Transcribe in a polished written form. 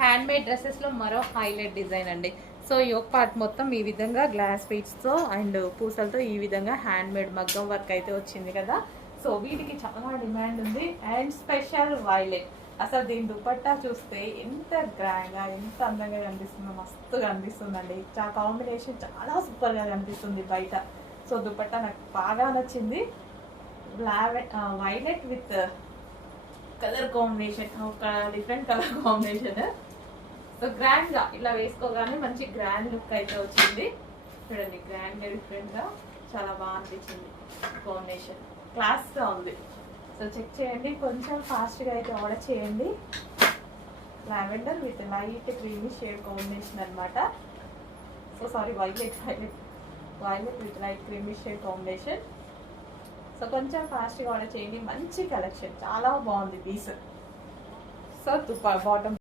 Hand made డ్రెస్సెస్లో మరో highlight design అండి. So yoke part మొత్తం ఈ విధంగా గ్లాస్ బీడ్స్తో అండ్ పూసలతో ఈ విధంగా హ్యాండ్ మేడ్ మగ్గం వర్క్ అయితే వచ్చింది కదా. సో వీటికి చాలా డిమాండ్ ఉంది. అండ్ స్పెషల్ వైలెట్, అసలు దీని దుపట్టా చూస్తే ఎంత గ్రాండ్గా ఎంత అందంగా కనిపిస్తుందో, మస్తుగా అనిపిస్తుందండి. కాంబినేషన్ చాలా సూపర్గా కనిపిస్తుంది బయట. సో దుపట్టా నాకు బాగా నచ్చింది. వైలెట్ విత్ కలర్ కాంబినేషన్, ఒక డిఫరెంట్ కలర్ కాంబినేషన్. సో గ్రాండ్గా ఇలా వేసుకోగానే మంచి గ్రాండ్ లుక్ అయితే వచ్చింది. చూడండి, గ్రాండ్గా డిఫరెంట్గా చాలా బాగా అనిపించింది. కాంబినేషన్ క్లాస్గా ఉంది. సో చెక్ చేయండి, కొంచెం ఫాస్ట్గా అయితే ఆర్డర్ చేయండి. Lavender with light creamy shade combination అనమాట. So sorry, violet with light creamy shade combination. So కొంచెం ఫాస్ట్గా ఆర్డర్ చేయండి. మంచి కలెక్షన్, చాలా బాగుంది పీస్. So bottom